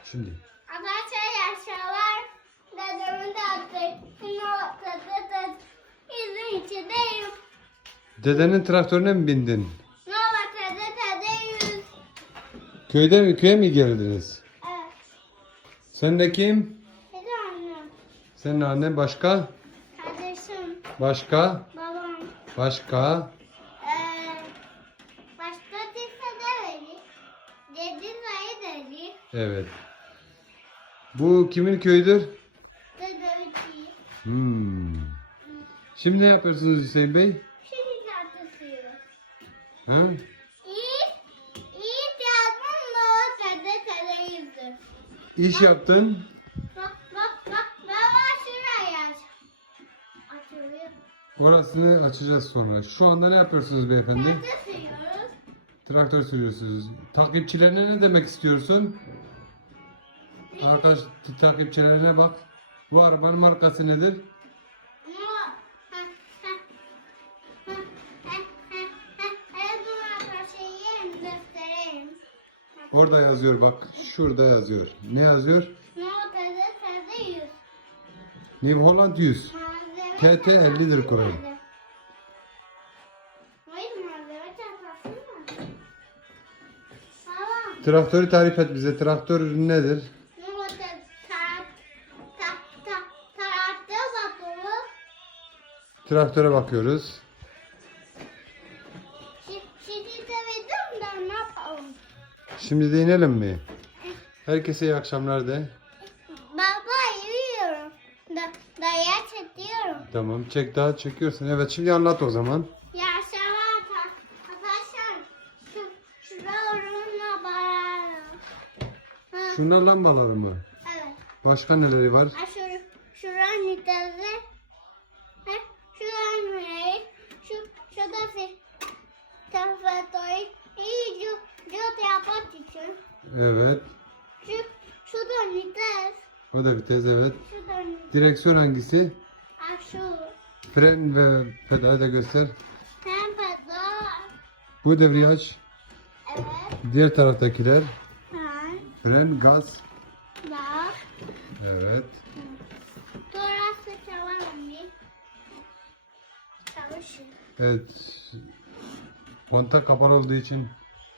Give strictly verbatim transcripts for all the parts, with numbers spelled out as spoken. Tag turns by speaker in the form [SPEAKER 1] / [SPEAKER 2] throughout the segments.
[SPEAKER 1] Şimdi.
[SPEAKER 2] Arkadaşlar yaşalar. Dedemin de attık. Şimdi ortada izin içindeyim.
[SPEAKER 1] Dedenin traktörüne mi bindin?
[SPEAKER 2] Ne var tadı tadı yüz.
[SPEAKER 1] Köyde mi, köye mi geldiniz?
[SPEAKER 2] Evet.
[SPEAKER 1] Sen de kim?
[SPEAKER 2] Dedi annem.
[SPEAKER 1] Senin annen başka?
[SPEAKER 2] Kardeşim.
[SPEAKER 1] Başka?
[SPEAKER 2] Babam.
[SPEAKER 1] Başka?
[SPEAKER 2] Ee, başka dese de verir. Dedi sayı dedi.
[SPEAKER 1] Evet. Bu kimin köyüdür?
[SPEAKER 2] Dede ütüyü.
[SPEAKER 1] Hmm. Şimdi ne yapıyorsunuz Hüseyin Bey?
[SPEAKER 2] Şimdi tartışıyor.
[SPEAKER 1] Ha?
[SPEAKER 2] İyi. İyi yazdım da tadı tadı yüzü.
[SPEAKER 1] İş yaptın.
[SPEAKER 2] Bak bak bak. Baba şuraya yaz. Açılıyor.
[SPEAKER 1] Orasını açacağız sonra. Şu anda ne yapıyorsunuz beyefendi?
[SPEAKER 2] Tartışıyoruz.
[SPEAKER 1] Traktör sürüyorsunuz. Takipçilerine ne demek istiyorsun? Arkadaş takipçilerine bak. Bu arabanın markası nedir? Orada yazıyor bak. Şurada yazıyor. Ne yazıyor? New Holland yüz. T T ellidir Koray. Traktörü tarif et bize. Traktör nedir? Traktöre bakıyoruz.
[SPEAKER 2] Şimdi de verdim de ne yapalım?
[SPEAKER 1] Şimdi de inelim mi? Herkese iyi akşamlar de.
[SPEAKER 2] Baba yürüyorum. Da, daya çekiyorum.
[SPEAKER 1] Tamam. Çek daha çekiyorsun. Evet şimdi anlat o zaman.
[SPEAKER 2] Yaşar arkadaşlar. Şu, şuralarına bağıralım. Ha,
[SPEAKER 1] Şunlar lambaları mı?
[SPEAKER 2] evet.
[SPEAKER 1] Başka neleri var?
[SPEAKER 2] Ha, şur, şuranın nitazı. Ha, şuranın neyi? Şu, şurada tafatoyu iyi cu, cu yapmak için.
[SPEAKER 1] Evet.
[SPEAKER 2] Şu, şurada nitaz.
[SPEAKER 1] O da vites evet.
[SPEAKER 2] Şurada nitaz.
[SPEAKER 1] Direksiyon hangisi?
[SPEAKER 2] Ha, şu.
[SPEAKER 1] Fren ve pedal da göster.
[SPEAKER 2] Hem pedal.
[SPEAKER 1] Bu debriyaj.
[SPEAKER 2] Evet.
[SPEAKER 1] Diğer taraftakiler.
[SPEAKER 2] Ha,
[SPEAKER 1] Fren, gaz.
[SPEAKER 2] bak.
[SPEAKER 1] Evet.
[SPEAKER 2] Burası çalalım bir. Çalışıyor.
[SPEAKER 1] Evet. Kontak kapalı olduğu için.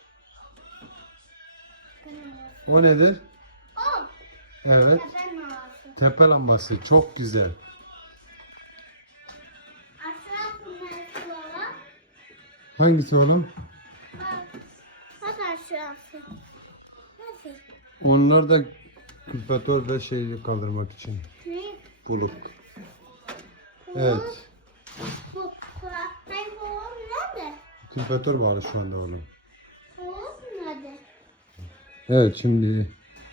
[SPEAKER 1] O nedir?
[SPEAKER 2] Oh,
[SPEAKER 1] Evet.
[SPEAKER 2] tepe mağazası.
[SPEAKER 1] Tepe lambası. Çok güzel.
[SPEAKER 2] Aşağı kumları var.
[SPEAKER 1] Hangisi oğlum?
[SPEAKER 2] Bak, bak aşağısı. Nasıl?
[SPEAKER 1] Onlar da külpatör ve şeyi kaldırmak için.
[SPEAKER 2] Ne?
[SPEAKER 1] Bulut. Evet.
[SPEAKER 2] Bu, bu, hayır bu nerede?
[SPEAKER 1] Külpatör bağlı şu anda oğlum.
[SPEAKER 2] Bu nerede?
[SPEAKER 1] Evet şimdi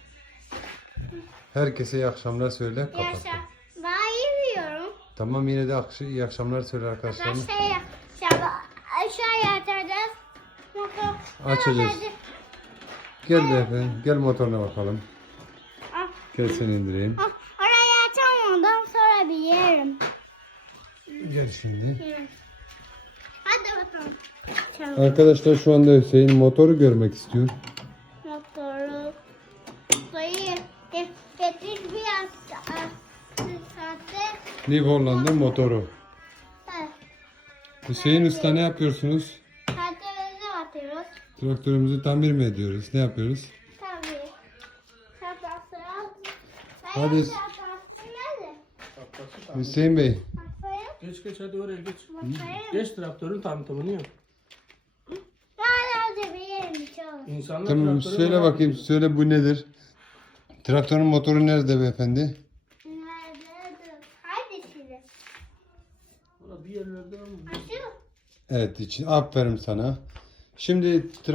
[SPEAKER 1] herkese iyi akşamlar söyle.
[SPEAKER 2] Yaşa.
[SPEAKER 1] Kapat.
[SPEAKER 2] Ben yürüyorum.
[SPEAKER 1] Tamam yine de akşı iyi akşamlar söyle arkadaşlarım.
[SPEAKER 2] Aşağıya, aşağı, aşağıya atacağız. Motor.
[SPEAKER 1] Açacağız. Gel de efendim. Gel motoruna bakalım.
[SPEAKER 2] Ah,
[SPEAKER 1] Gel seni indireyim.
[SPEAKER 2] ah, orayı açamadan sonra bir yerim.
[SPEAKER 1] Gel şimdi.
[SPEAKER 2] Yerim. Hadi bakalım. Çabuk.
[SPEAKER 1] Arkadaşlar şu anda Hüseyin motoru görmek istiyor.
[SPEAKER 2] Motoru. Sayı ge- getir bir saatte.
[SPEAKER 1] New Holland'ın motoru.
[SPEAKER 2] Evet.
[SPEAKER 1] Hüseyin Usta ne yapıyorsunuz?
[SPEAKER 2] Saatlerimizi atıyoruz.
[SPEAKER 1] Traktörümüzü tamir mi ediyoruz? Ne yapıyoruz?
[SPEAKER 2] Tabii. Şapkası al.
[SPEAKER 1] Hadi.
[SPEAKER 2] Şapkası nerede?
[SPEAKER 1] Hüseyin Bey.
[SPEAKER 2] Bakayım.
[SPEAKER 3] Geç geç hadi oraya geç.
[SPEAKER 2] Bakayım.
[SPEAKER 3] Geç traktörün tanıtımını yap.
[SPEAKER 2] Hala bir yerim bir şey olur.
[SPEAKER 3] İnsanlar
[SPEAKER 1] Tamam
[SPEAKER 3] traktöre
[SPEAKER 1] söyle
[SPEAKER 3] merak
[SPEAKER 1] bakayım.
[SPEAKER 3] ediyor.
[SPEAKER 1] Söyle bu nedir? Traktörün motoru nerede beyefendi?
[SPEAKER 2] Nerede? Haydi şimdi.
[SPEAKER 3] Valla bir yerlerde ama.
[SPEAKER 2] Ha şu.
[SPEAKER 1] Evet için. Aferin sana. Şimdi